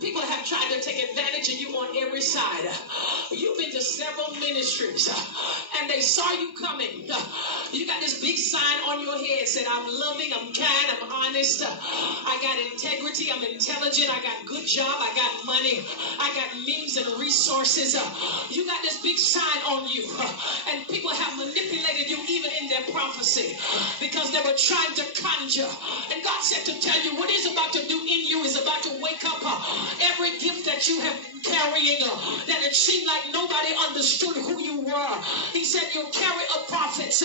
People have tried to take advantage of you on every side. You've been to several ministries and they saw you coming. You got this big sign on your head said, I'm loving, I'm kind, I'm honest, I got integrity, I'm intelligent, I got good job, I got money, I got means and resources. You got this big sign on you, and people have manipulated you even in their prophecy because they were trying to conjure. And God said to tell you what He's about to do in you is about to wake up every gift that you have been carrying that it seemed like nobody understood who you were. He said you'll carry a prophet's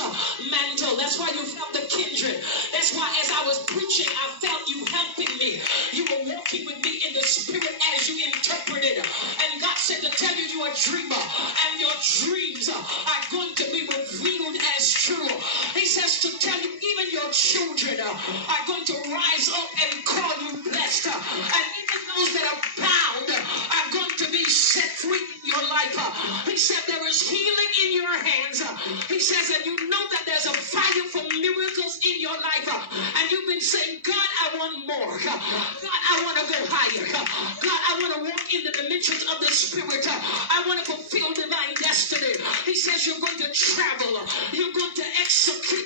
mantle. That's why you felt the kindred. That's why as I was preaching, I felt you helping me. You were walking with me in the spirit as you interpreted. And God said to tell you you're a dreamer, and your dreams are going to be revealed as true. He says to tell you even your children are going to rise up and call you blessed. And even those that are bound are going to be set free in your life. He said there is healing in your hands. He says, and you know that there's a fire for miracles in your life. And you've been saying, God, I want more. God, I want to go higher. God, I want to walk in the dimensions of the Spirit. I want to fulfill divine destiny. He says you're going to travel. You're going to execute.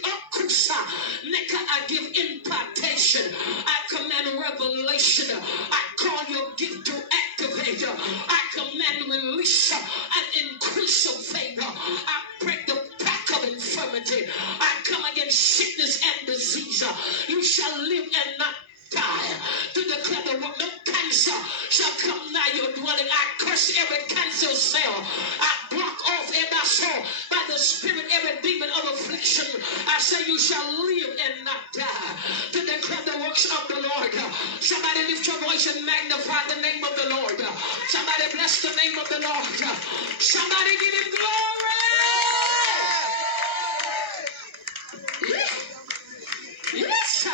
I give impartation. I command revelation. I call your gift to activate. I command release and increase of favor. I break the back of infirmity. I come against sickness and disease. You shall live and not die. To declare the word, no cancer shall come nigh your dwelling. I curse every cancer cell. I block off every soul by the Spirit, every demon of affliction. I say you shall live and not die. To declare the works of the Lord. Somebody lift your voice and magnify the name of the Lord. Somebody bless the name of the Lord. Somebody give Him glory. Yeah. Yes.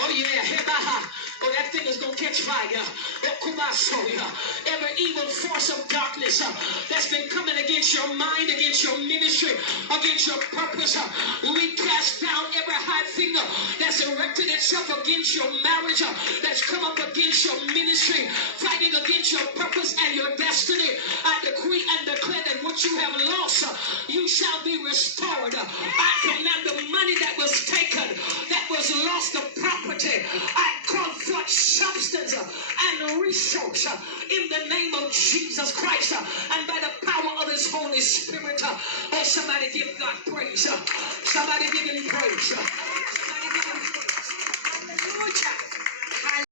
Oh yeah. Oh, that thing is going to catch fire. Every evil force of darkness that's been coming against your mind, against your ministry, against your purpose, we cast down every high finger that's erected itself against your marriage, that's come up against your ministry, fighting against your purpose and your destiny. I decree and declare that what you have lost, you shall be restored. I command the money that was taken, that was lost, the property, I call forth substance and resource in the name of Jesus Christ and by the power of His Holy Spirit. Oh, somebody give God praise. Somebody give Him praise.